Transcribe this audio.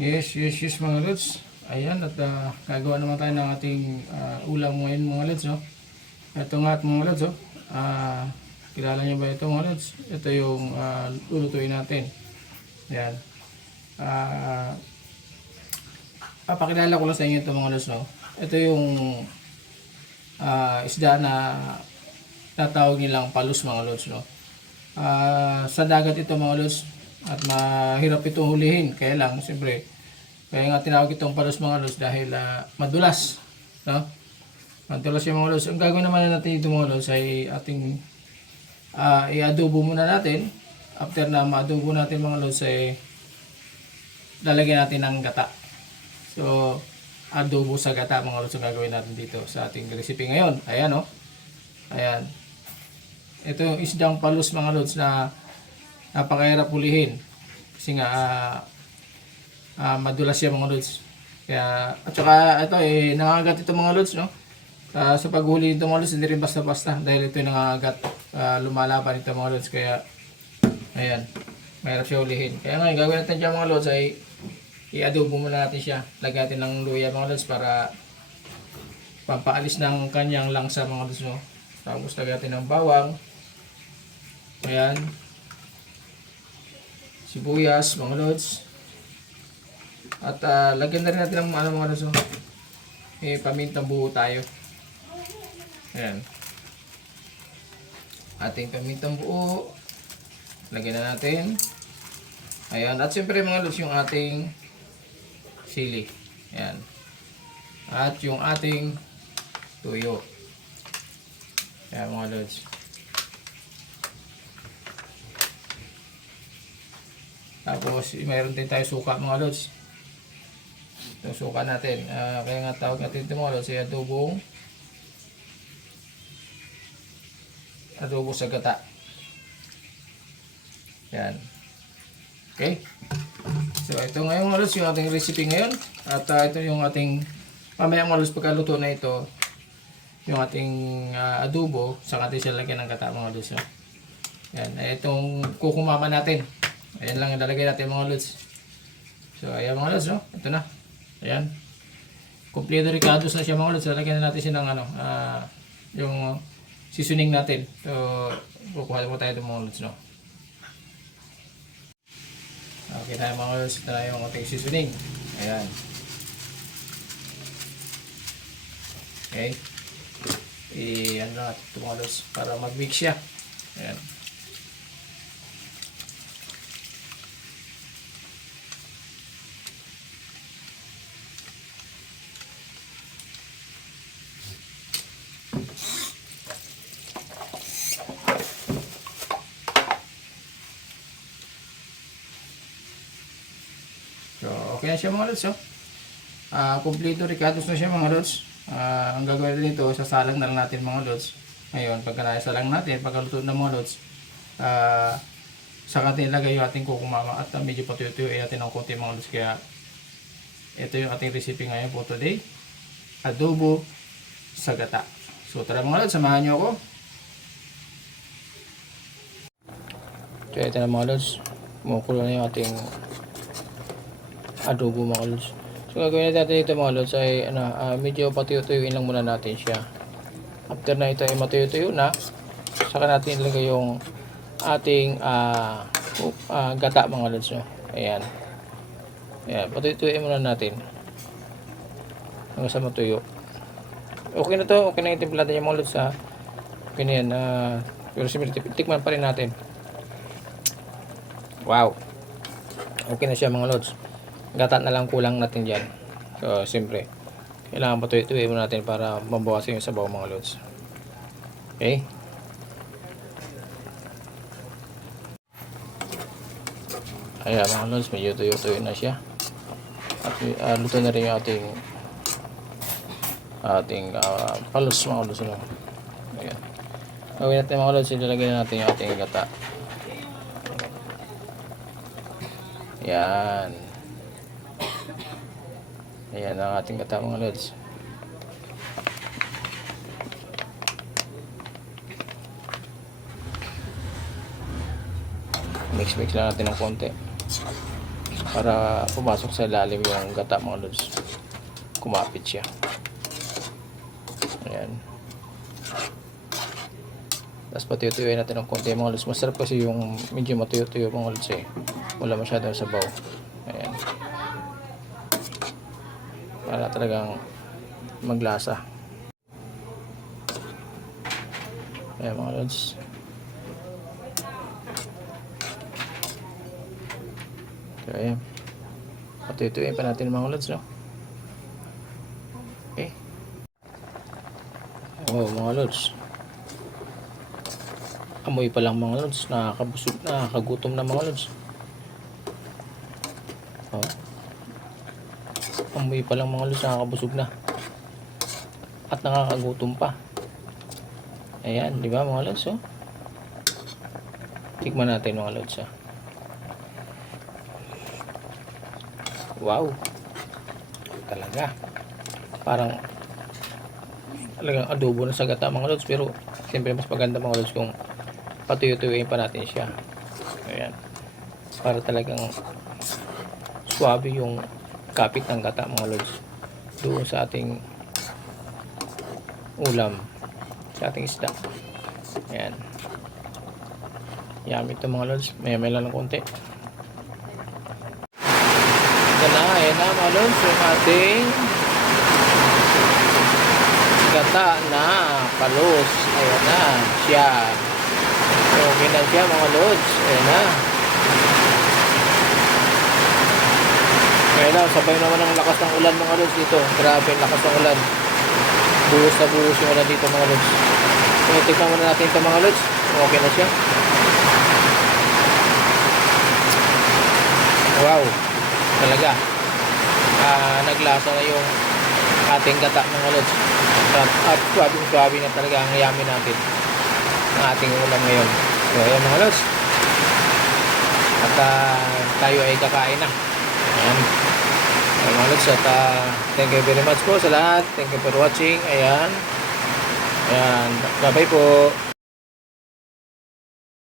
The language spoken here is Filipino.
Yes mga lods. Ayan, at gagawa naman tayo ng ating ulam ngayon mga lods, no? Ito nga at mga lods, oh. Kilala niyo ba ito mga lods? Ito yung lulutuin natin. Ayan. Papakilala ko lang sa inyo ito mga lods, no? Ito yung isda na tatawag nilang palus mga lods, no? Sa dagat ito mga lods at mahirap itong hulihin. Kaya lang, siyempre, kaya nga tinawag itong palus mga lods dahil madulas, no? Madulas yung mga lods. Ang gagawin naman natin ito mga lods ay ating i-adobo muna natin. After na ma-adobo natin mga lods ay lalagyan natin ng gata. So, adobo sa gata mga lods ang gagawin natin dito sa ating recipe ngayon. Ayan, oh. Ayan. Ito yung isdang palus mga lods na napakahirap hulihin. Kasi nga madulas siya mga lods. Kaya, at saka ito nangangagat ito mga lods, no? Sa paghuli nito mga lods, hindi rin basta-basta dahil ito yung nangangagat, lumalaban ito mga lods. Kaya, ayan, mahirap siya hulihin. Kaya ngayon, gagawin natin dyan mga lods ay i-adobo muna natin siya. Lagyan natin ng luya mga lods para pampaalis ng kanyang langsa mga lods, no? Tapos lagyan natin ng bawang. Ayan. Sibuyas mga lods. At lagyan na rin natin ng mga lods, no? Pamintang buo tayo. Ayan. Ating pamintang buo. Lagyan na natin. Ayan. At siyempre mga lods, yung ating sili. Ayan. At yung ating tuyo. Ayan mga lods. Tapos mayroon din tayo suka mga lods. Itong suka natin. Kaya nga tawag natin ito mga lods ay adobo sa gata. Yan. Okay. So ito ngayon mga lods yung ating recipe ngayon. At ito yung ating mamaya mga lods pagkaluto na ito. Yung ating adobo. Saka natin siya lagyan ng gata mga lods. Yan. Itong kukumama natin. Ayan lang yung lalagay natin mga lods. So ayan mga lods, no? Ito na. Ayan. Kompleto ricados na siya mga lods. Lalagyan na natin siya ng yung seasoning natin. So kukuha mo tayo itong mga lods, no? Okay na mga lods. Ito na yung ating seasoning. Ayan. Okay. Ano na natin ito mga lods para mag-mix siya. Ayan. So, okay na siya mga lods, oh. Kompleto ricados na siya mga lods. Ang gagawin nito, sasalang na lang natin mga lods. Ngayon, pagka nasalang natin, pagkaluto ng mga lods, saka natin ilagay yung ating kukumama at medyo patuyutuyoy natin ng konti mga lods. Kaya, ito yung ating recipe ngayon po today. Adobo sa gata. So, tara mga lods, samahan nyo ako. So, ito na mga lods. Kumukulo na yung ating adobo mga lods. So gagawin natin ito mga lods ay medyo patuyo-tuyuin lang muna natin siya. After na ito ay matuyo-tuyo na, saka natin ilagay yung ating gata mga lods, no? Ayan. Ayan, patuyo-tuyuin muna natin hanggang sa matuyo. Okay na to, okay na yung timpla natin yung mga lods, ha. Okay na yan. Pero siyempre tikman pa rin natin. Wow, okay na siya mga lods. Gata na lang kulang natin dyan. So, siyempre, kailangan patuloy-tuloy muna natin para mabawasan yung sabaw mga lods. Okay? Ayan mga lods, medyo tuyo-tuyo na siya. At luto na rin yung ating palos mga lods. Ayan. Gawin natin mga lods, ilalagay natin yung ating gata. Ayan. Ayan ang ating gata mga lods. Mix lang natin ng konti. para pumasok sa ilalim yung gata mga lods. Kumapit siya. Ayan. Tapos patuyutuyin natin ng konti mga lods. Masarap kasi yung medyo matuyo-tuyo mga lods eh. Wala masyadong sabaw. Ayan. Para talagang maglasa. Ayan mga lods. So ayan. Patuyutuyin pa natin mga lods, no? Okay. Oh mga lods. Amoy pa lang mga lods. Nakakabusog, nakakagutom na mga lods. Oh. Amoy pa lang mga lods. Nakakabusog na. At nakakagutom pa. Ayan, di ba mga lods, oh? Tikman natin mga lods, ah. Wow. Talaga. Parang talagang adobo na sa gata mga lods, pero siyempre mas maganda mga lods kung patuyo-tuyuin pa natin siya. Ayan. Para talagang suwabe yung kapit ng gata mga lods doon sa ating ulam, sa ating isda. Ayan. Yummy ito mga lods. May lang ng konti. Ayan na mga lods, yung ating gata na palos. Ayan na siya. Okay na siya mga lods. Ayan na. Ayan na, sabay naman ang lakas ng ulan mga lods dito. Grabe ang lakas ng ulan. Buhos na buhos yung ulan dito mga lods. So, tignan muna natin ito mga lods. Okay na siya. Wow. Talaga. Naglasa na yung ating gata mga lods. At swabing-swabi na talaga ang yummy natin ang ating ulam ngayon. So ayan mga lods. At tayo ay kakain na. Ayan. Ayan mga lods. At thank you very much po sa lahat. Thank you for watching. Ayan. Ayan. Bye-bye po.